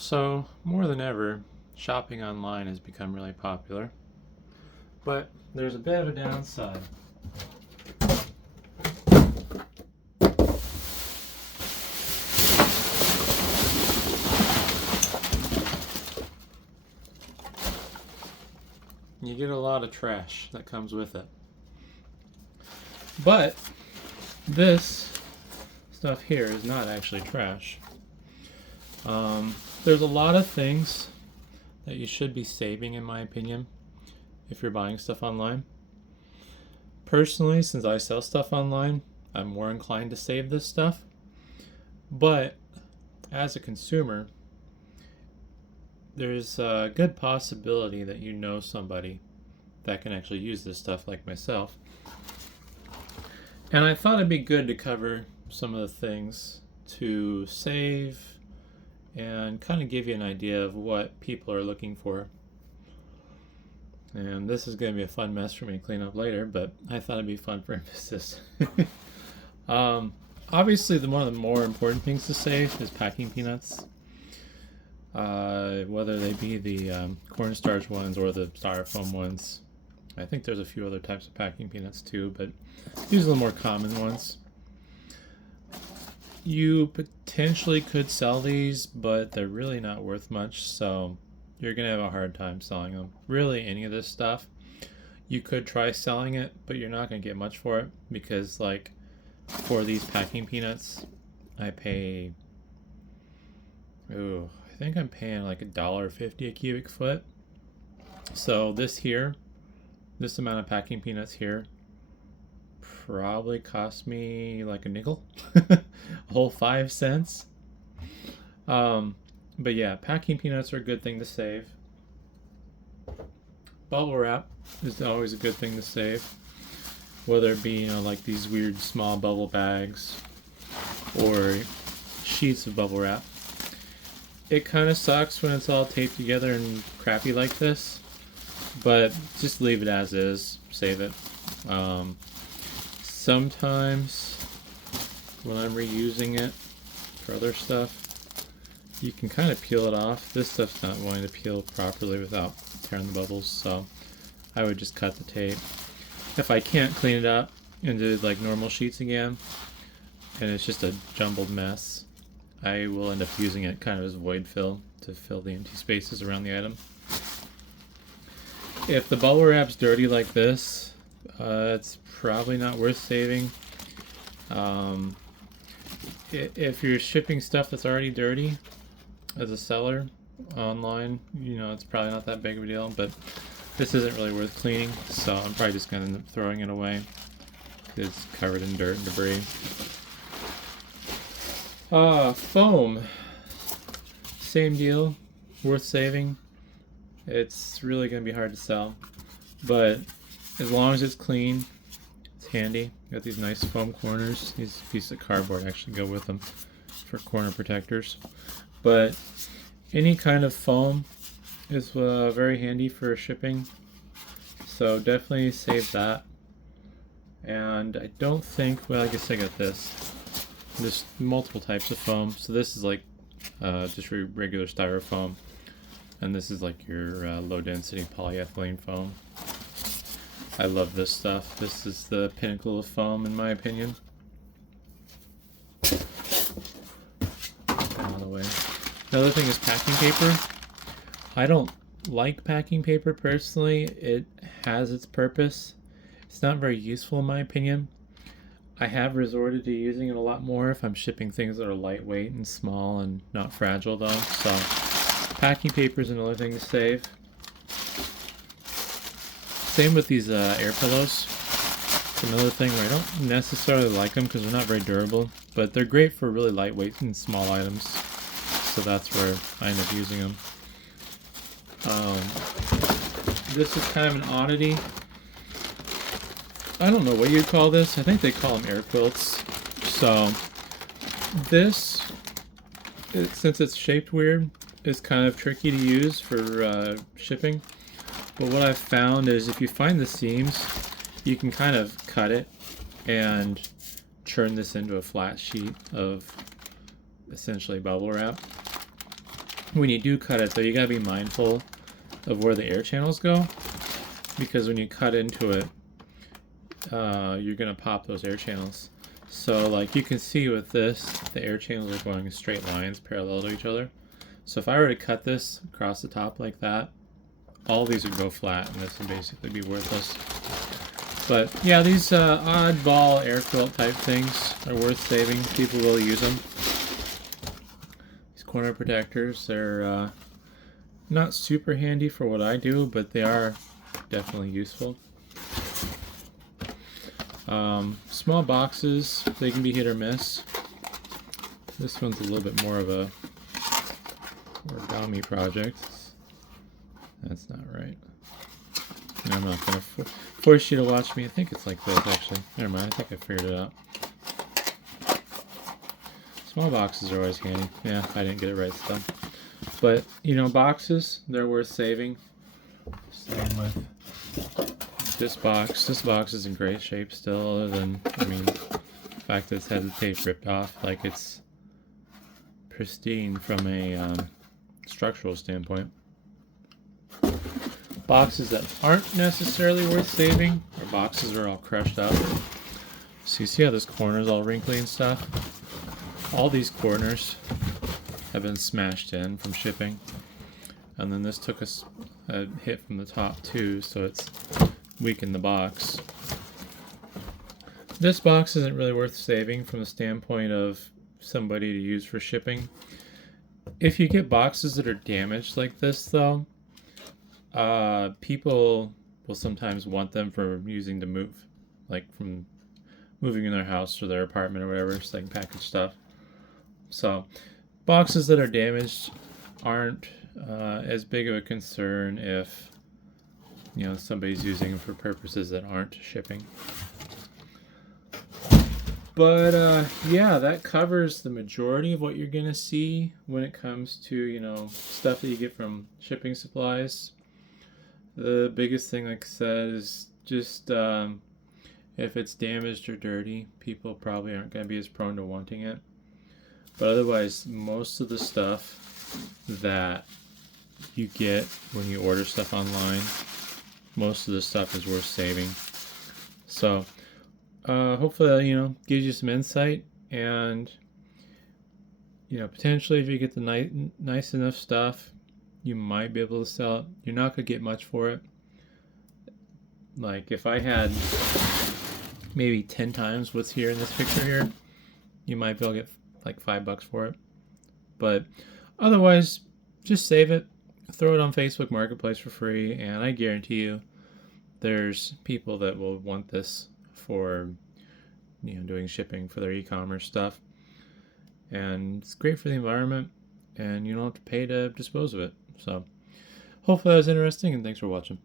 So, more than ever, shopping online has become really popular, but there's a bit of a downside. You get a lot of trash that comes with it. But this stuff here is not actually trash. There's a lot of things that you should be saving, in my opinion, if you're buying stuff online. Personally, since I sell stuff online, I'm more inclined to save this stuff. But as a consumer, there's a good possibility that you know somebody that can actually use this stuff, like myself. And I thought it'd be good to cover some of the things to save and kind of give you an idea of what people are looking for. And this is going to be a fun mess for me to clean up later, but I thought it'd be fun for emphasis. Obviously, one of the more important things to save is packing peanuts. Whether they be the cornstarch ones or the styrofoam ones. I think there's a few other types of packing peanuts too, but these are the more common ones. You potentially could sell these, but they're really not worth much, so you're going to have a hard time selling them. Really, any of this stuff, you could try selling it, but you're not going to get much for it, because like for these packing peanuts, I pay, I think I'm paying like $1.50 a cubic foot. So this amount of packing peanuts here probably cost me like a nickel, a whole 5 cents. But yeah, packing peanuts are a good thing to save. Bubble wrap is always a good thing to save, whether it be like these weird small bubble bags or sheets of bubble wrap. It kind of sucks when it's all taped together and crappy like this, but just leave it as is. Save it. Sometimes when I'm reusing it for other stuff, you can kind of peel it off. This stuff's not going to peel properly without tearing the bubbles, so I would just cut the tape. If I can't clean it up into like normal sheets again, and it's just a jumbled mess, I will end up using it kind of as void fill to fill the empty spaces around the item. If the bubble wrap's dirty like this, it's probably not worth saving. If you're shipping stuff that's already dirty as a seller online, it's probably not that big of a deal, but this isn't really worth cleaning, so I'm probably just going to end up throwing it away. It's covered in dirt and debris. Foam. Same deal. Worth saving. It's really going to be hard to sell, but as long as it's clean, it's handy. Got these nice foam corners. These pieces of cardboard actually go with them for corner protectors. But any kind of foam is very handy for shipping, so definitely save that. And I don't think, well, I guess I got this. There's multiple types of foam. So this is like just regular styrofoam, and this is like your low density polyethylene foam. I love this stuff. This is the pinnacle of foam, in my opinion. Out of the way. Another thing is packing paper. I don't like packing paper personally. It has its purpose. It's not very useful in my opinion. I have resorted to using it a lot more if I'm shipping things that are lightweight and small and not fragile though. So packing paper is another thing to save. Same with these air pillows. It's another thing where I don't necessarily like them because they're not very durable, but they're great for really lightweight and small items. So that's where I end up using them. This is kind of an oddity. I don't know what you'd call this. I think they call them air quilts. So this, since it's shaped weird, is kind of tricky to use for shipping. But what I've found is if you find the seams, you can kind of cut it and turn this into a flat sheet of essentially bubble wrap. When you do cut it though, you gotta be mindful of where the air channels go, because when you cut into it, you're gonna pop those air channels. So like you can see with this, the air channels are going in straight lines parallel to each other. So if I were to cut this across the top like that, all these would go flat and this would basically be worthless. But yeah, these oddball air quilt type things are worth saving. People will use them. These corner protectors, they're not super handy for what I do, but they are definitely useful. Small boxes, they can be hit or miss. This one's a little bit more of a origami project. That's not right. I'm not going to force you to watch me. I think it's like this, actually. Never mind, I think I figured it out. Small boxes are always handy. Yeah, I didn't get it right still. But, you know, boxes, they're worth saving. Same with this box. This box is in great shape still, other than, I mean, the fact that it's had the tape ripped off. Like, it's pristine from a structural standpoint. Boxes that aren't necessarily worth saving are boxes that are all crushed up. So you see how this corner is all wrinkly and stuff? All these corners have been smashed in from shipping. And then this took a hit from the top too, so it's weakened the box. This box isn't really worth saving from the standpoint of somebody to use for shipping. If you get boxes that are damaged like this though, people will sometimes want them for using to move, like from moving in their house or their apartment or whatever, just like package stuff. So boxes that are damaged aren't as big of a concern if, you know, somebody's using them for purposes that aren't shipping. But yeah, that covers the majority of what you're gonna see when it comes to, you know, stuff that you get from shipping supplies. The biggest thing, like I said, is just if it's damaged or dirty, people probably aren't going to be as prone to wanting it. But otherwise, most of the stuff that you get when you order stuff online, most of the stuff is worth saving. So hopefully that, you know, gives you some insight, and you know, potentially if you get the nice enough stuff, you might be able to sell it. You're not going to get much for it. Like if I had maybe 10 times what's here in this picture here, you might be able to get like $5 for it. But otherwise, just save it, throw it on Facebook Marketplace for free, and I guarantee you there's people that will want this for, you know, doing shipping for their e-commerce stuff. And it's great for the environment, and you don't have to pay to dispose of it. So hopefully that was interesting, and thanks for watching.